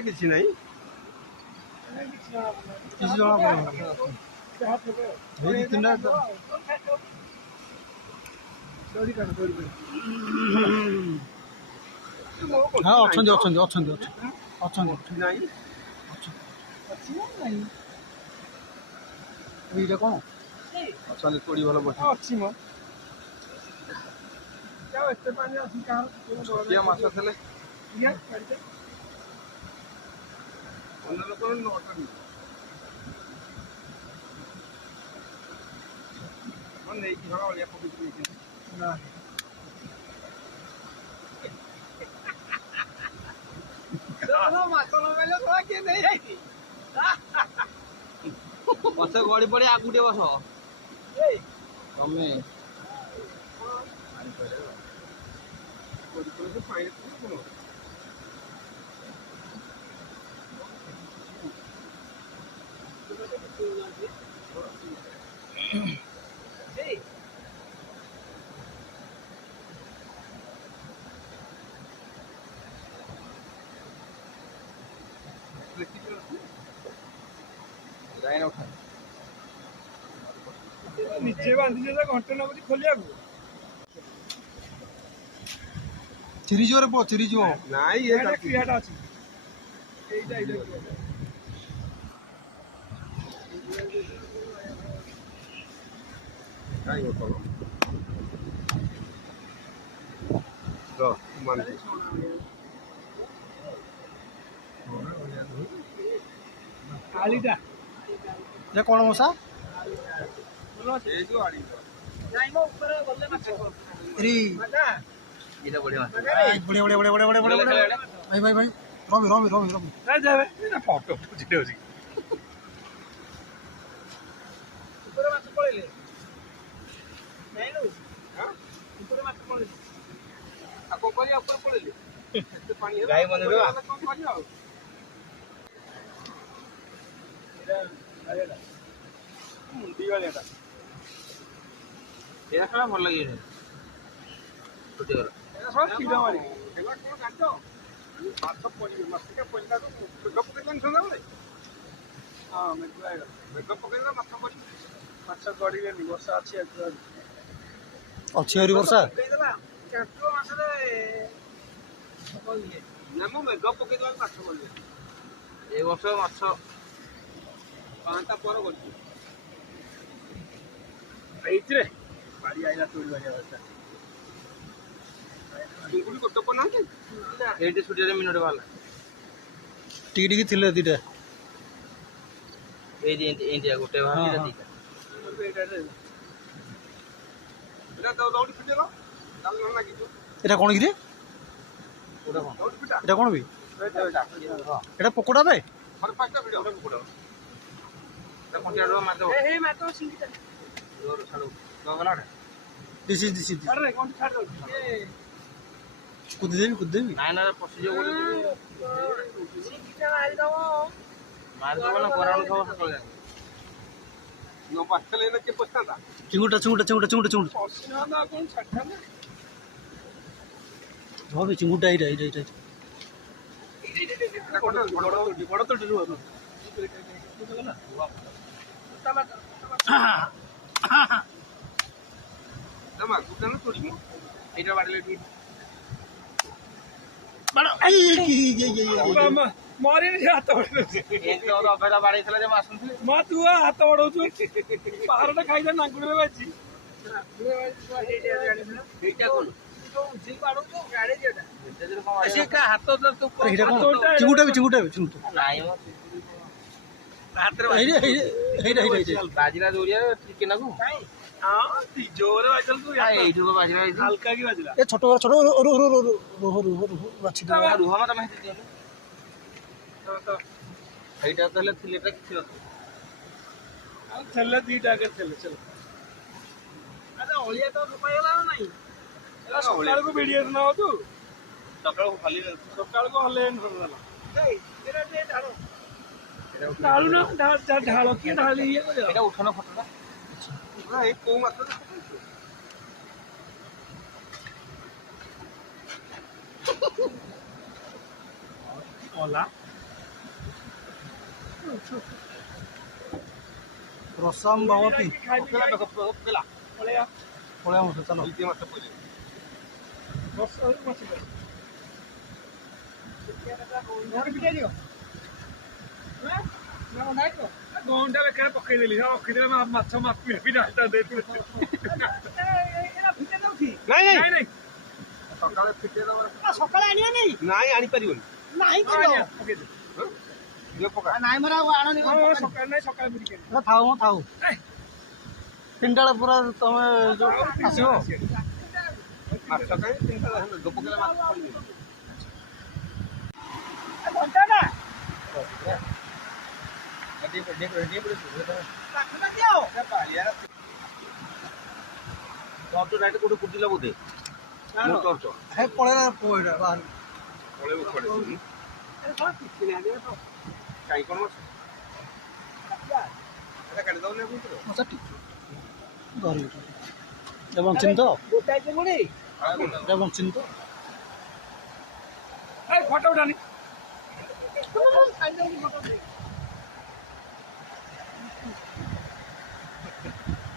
କିଛି ନାହିଁ हाँ अछंदी अछंदी अछंदी अछंदी ନାହିଁ ଏଇଟା କ'ଣ ଅଛନ୍ତି କୋଡ଼ି ଭଲ ବସି ଅଛି ମ ଏତେ ପାଣି ଅଛି ଛୋଟିଆ ମାଛ ଥିଲେ ଅନ୍ୟ ଲୋକ ନେଇକି ଘର ଅଳିଆ ପକେଇକି ନେଇଛନ୍ତି ମାଛ ଲଗାଇଲେ ଶଳା କିଏ ନେଇଯାଇଛି ବସ ଗଳି ପଡ଼ି ଆଗକୁ ଟିକେ ବସ ତମେ ନିଜେ ବାନ୍ଧିଛ ଘଣ୍ଟେ ଲାଗୁଛି ଖୋଲିବାକୁ ଚିରିଯିବରେ ପୁଅ ଚିରିଯିବ ନାଇଁ କ୍ରିୟାଟା ଅଛି କାଳିଟା ଯେ କ'ଣ ମଶା ଫଟୋ ଭଲ ଲାଗେ ମାଛ ଗଡ଼ିବେନି ବର୍ଷା ଅଛି ଆହୁରି ବର୍ଷା ମେଘ ପକେଇଦେବା ମାଛ ପଡ଼ିବେ ଏ ବର୍ଷ ମାଛ ପାହାନ୍ତା ପରେ କରିଛି ଏଇଥିରେ ବାଡ଼ି ଆଇଲା ତୋଳି ବାଡ଼ିଆ ବର୍ଷା ଚିଙ୍ଗୁଡ଼ି ଗୋଟେ ପନାହାନ୍ତି ଏଇଠି ଛୁଟିରେ ମିନିଟ୍ ବାହାରିଲା ଟିକେ ଟିକେ ଥିଲେ ଦୁଇଟା ଏଇଦିଆ ଗୋଟେ ବାହାରିଲା ଦୁଇଟା ଦୌଡ଼ି ଫିଟେଇଲ এটা কোন গিরে এটা কোন বি এটা পকোড়া বে দিছি কুদি দেবি না পশি যাও মারিদব না গরাণ খাওয়া সকালে ন পাঁচটা লেনে কে পছতা চিঙ্গুটা হবে চিঙ্গুটা এইটা বড় তো ডিরু হবে তমা গুটানো তোড়ি এইটা বাড়লে দি বড় এই মারি হাত বড় এতে ওর অবেলা বাড়াইছিল যে মাছ শুনছিলি মা তুই হাত বড়াউଛୁ পাহাড়টা খাইদা নাঙ্গুড়ে বাজি এইটা কোন চিঙ্গুটা নাই হাতরে বাজিরা দৌড়িয়া ঠিক না গো ଜୋରେ ବାଜିଲ ତୁ ଏଇଠୁ ବାଜିଲା ଏଇଠୁ ହାଲକା କି ବାଜିଲା ଏ ଛୋଟ ଛୋଟ ବାଛି ଦେବା ରୁହ ମ ତମେ ହେଠି ଦିଅ ସେଇଟା ତ ହେଲେ ଥିଲେଟା କିଛି ନଥିବ ଆଉ ଥେଲେ ଦିଟା ଆଗେ ଥେଲେ ଚାଲ ଆରେ ଅଳିଆ ତ ପାଇଗଲା ନା ନାଇଁ ଏରା ସକାଳକୁ ଭିଡିଓ ନ ତୁ ସକାଳୁ ଖାଲି ସକାଳକୁ ହଲେ ଧରଦେଲା ଢାଳୁ ନା ଢାଳ କିଏ ଢାଳି ଇଏ କରିବ ଏଇଟା ଉଠନ ଫଟୋଟା ଏଇ କୋଉ ମାଛ ଅଲା ରସମ ଭବତି ପକେଇଲା ପକେଇଲା ଅଳିଆ ପଳେଇବା ମତେ ଚାଲ ଏଇଠି ମାଛ ପଇଲେ ବସ ମାଛ ଗଣ୍ଡା ବେକାରେ ପକେଇଦେଲି ରଖିଦେଲେ ମାଛ ମାପି ଡାଟା ଦେଇଥିଲେ ନାଇଁ ନାଇଁ ନାଇଁ ନାଇଁ ସକାଳେ ଫିଟେଇ ଦବ ସକାଳେ ଆଣିବା ନାଇଁ ନାଇଁ ଆଣିପାରିବନି ନାହିଁ ପକେଇଦେ ଦିଅ ପକା ନାଇଁ ମୋର ଆଉ ଆଣନି ସକାଳେ ନାଇଁ ସକାଳେ ବୁଝିକି ଥାଉ ମ ଥାଉ ତିନିଟା ବେଳେ ପୁରା ତମେ ଯୋଉ ଆସିବ ମାଛ କାଇଁ ତିନିଟା ପକେଇଲେ ମାଛ ପଡ଼ିଯିବ କୋଉଠି କୁଟିଲା ବୋଧେ ହେ ପଳେଇଲା ପଇଡା ବାହାରୁ ପଳେଇବ କୁଆଡେ କାଇଁ କଣ ମାଛ ଏଟା କାଟି ଦଉନି ମଶା ଟିକେ ଧରି ବଞ୍ଚିନି ତ ବଞ୍ଚିନି ତ ଫଟୋ ଉଠାନି